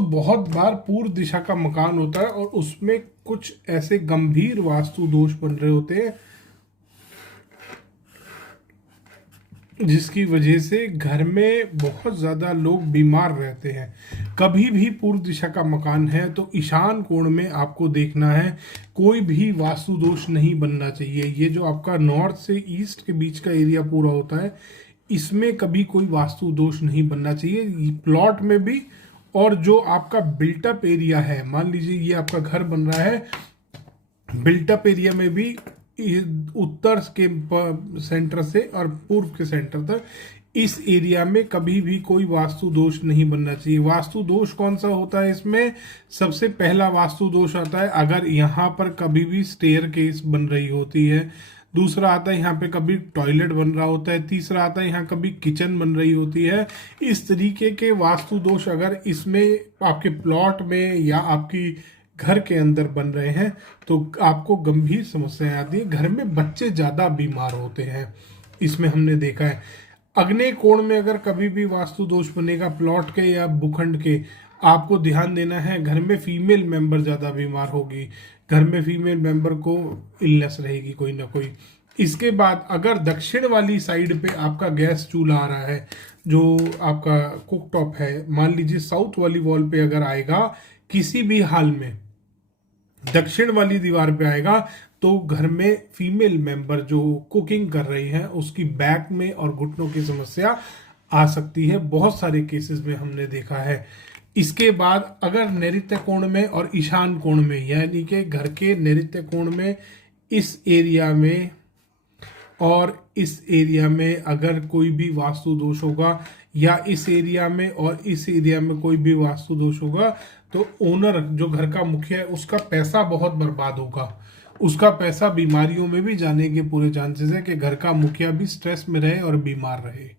दोस्तों बहुत बार पूर्व दिशा का मकान होता है और उसमें कुछ ऐसे गंभीर वास्तु दोष बन रहे होते हैं जिसकी वजह से घर में बहुत ज़्यादा लोग बीमार रहते हैं। कभी भी पूर्व दिशा का मकान है तो ईशान कोण में आपको देखना है, कोई भी वास्तु दोष नहीं बनना चाहिए। ये जो आपका नॉर्थ से ईस्ट के बीच का एरिया पूरा होता है, इसमें कभी कोई वास्तु दोष नहीं बनना चाहिए, प्लॉट में भी। और जो आपका बिल्टअप एरिया है, मान लीजिए ये आपका घर बन रहा है, बिल्टअप एरिया में भी उत्तर के सेंटर से और पूर्व के सेंटर तक इस एरिया में कभी भी कोई वास्तु दोष नहीं बनना चाहिए। वास्तु दोष कौन सा होता है इसमें? सबसे पहला वास्तु दोष आता है अगर यहाँ पर कभी भी स्टेयर केस बन रही होती है। दूसरा आता है यहाँ पे कभी टॉयलेट बन रहा होता है। तीसरा आता है यहाँ कभी किचन बन रही होती है। इस तरीके के वास्तु दोष अगर इसमें आपके प्लॉट में या आपकी घर के अंदर बन रहे हैं तो आपको गंभीर समस्याएं आती है। घर में बच्चे ज़्यादा बीमार होते हैं, इसमें हमने देखा है। अग्नेय कोण में अगर कभी भी वास्तु दोष बनेगा प्लॉट के या भूखंड के, आपको ध्यान देना है घर में फीमेल मेंबर ज़्यादा बीमार होगी, घर में फीमेल मेंबर को इलनेस रहेगी कोई ना कोई। इसके बाद अगर दक्षिण वाली साइड पे आपका गैस चूल्हा आ रहा है, जो आपका कुकटॉप है, मान लीजिए साउथ वाली वॉल पे अगर आएगा, किसी भी हाल में दक्षिण वाली दीवार पे आएगा तो घर में फीमेल मेंबर जो कुकिंग कर रही है उसकी बैक में और घुटनों की समस्या आ सकती है। बहुत सारे केसेस में हमने देखा है। इसके बाद अगर नैऋत्य कोण में और ईशान कोण में, यानी कि घर के नैऋत्य कोण में इस एरिया में और इस एरिया में अगर कोई भी वास्तु दोष होगा, या इस एरिया में और इस एरिया में कोई भी वास्तु दोष होगा, तो ओनर जो घर का मुखिया है उसका पैसा बहुत बर्बाद होगा। उसका पैसा बीमारियों में भी जाने के पूरे चांसेस है कि घर का मुखिया भी स्ट्रेस में रहे और बीमार रहे।